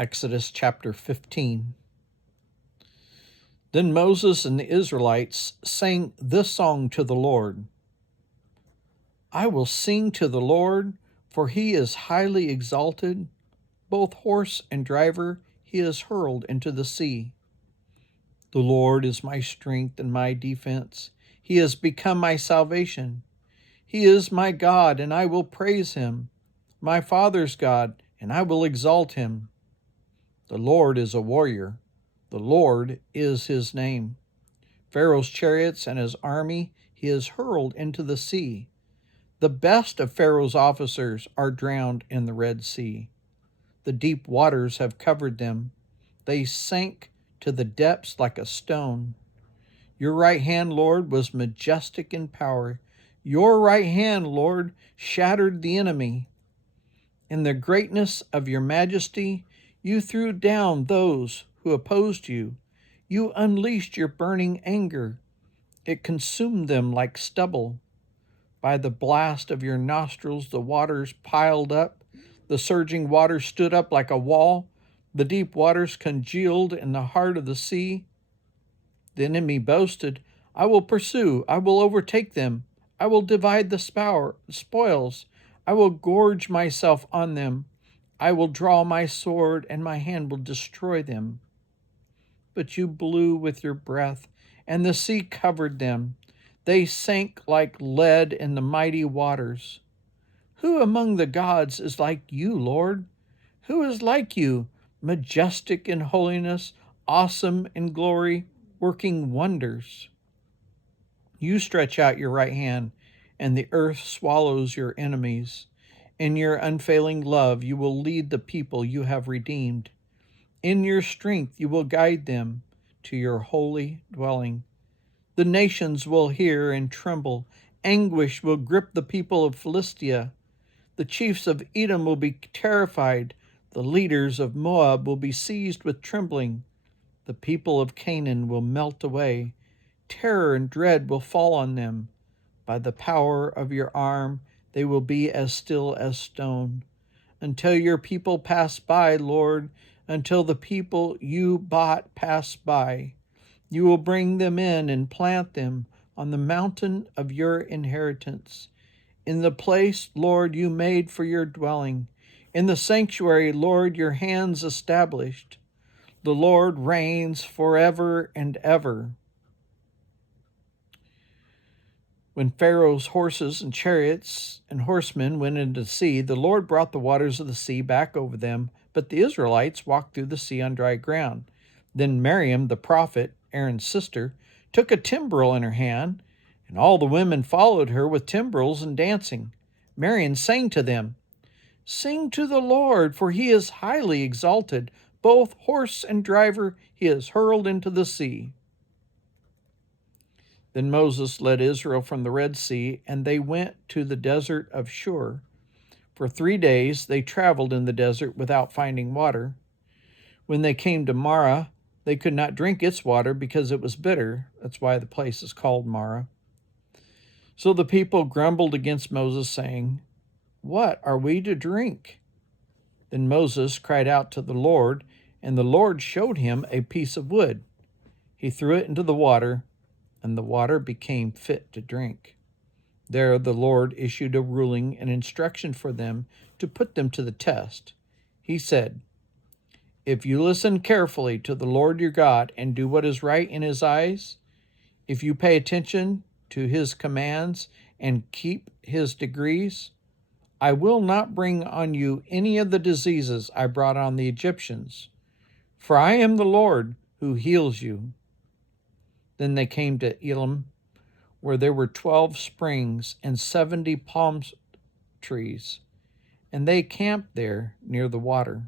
Exodus chapter 15. Then Moses and the Israelites sang this song to the Lord. I will sing to the Lord, for he is highly exalted. Both horse and driver he is hurled into the sea. The Lord is my strength and my defense. He has become my salvation. He is my God, and I will praise him, my father's God, and I will exalt him. The Lord is a warrior. The Lord is his name. Pharaoh's chariots and his army he has hurled into the sea. The best of Pharaoh's officers are drowned in the Red Sea. The deep waters have covered them. They sank to the depths like a stone. Your right hand, Lord, was majestic in power. Your right hand, Lord, shattered the enemy. In the greatness of your majesty, you threw down those who opposed you. You unleashed your burning anger. It consumed them like stubble. By the blast of your nostrils, the waters piled up. The surging waters stood up like a wall. The deep waters congealed in the heart of the sea. The enemy boasted, I will pursue, I will overtake them. I will divide the spoils. I will gorge myself on them. I will draw my sword, and my hand will destroy them. But you blew with your breath, and the sea covered them. They sank like lead in the mighty waters. Who among the gods is like you, Lord? Who is like you, majestic in holiness, awesome in glory, working wonders? You stretch out your right hand, and the earth swallows your enemies. In your unfailing love, you will lead the people you have redeemed. In your strength, you will guide them to your holy dwelling. The nations will hear and tremble. Anguish will grip the people of Philistia. The chiefs of Edom will be terrified. The leaders of Moab will be seized with trembling. The people of Canaan will melt away. Terror and dread will fall on them. By the power of your arm, they will be as still as stone. Until your people pass by, Lord, until the people you bought pass by, you will bring them in and plant them on the mountain of your inheritance. In the place, Lord, you made for your dwelling. In the sanctuary, Lord, your hands established. The Lord reigns forever and ever. When Pharaoh's horses and chariots and horsemen went into the sea, the Lord brought the waters of the sea back over them, but the Israelites walked through the sea on dry ground. Then Miriam, the prophet, Aaron's sister, took a timbrel in her hand, and all the women followed her with timbrels and dancing. Miriam sang to them, Sing to the Lord, for he is highly exalted. Both horse and driver he has hurled into the sea. Then Moses led Israel from the Red Sea, and they went to the desert of Shur. For 3 days they traveled in the desert without finding water. When they came to Marah, they could not drink its water because it was bitter. That's why the place is called Marah. So the people grumbled against Moses, saying, What are we to drink? Then Moses cried out to the Lord, and the Lord showed him a piece of wood. He threw it into the water, and the water became fit to drink. There the Lord issued a ruling and instruction for them to put them to the test. He said, If you listen carefully to the Lord your God and do what is right in his eyes, if you pay attention to his commands and keep his decrees, I will not bring on you any of the diseases I brought on the Egyptians, for I am the Lord who heals you. Then they came to Elim, where there were 12 springs and 70 palm trees, and they camped there near the water.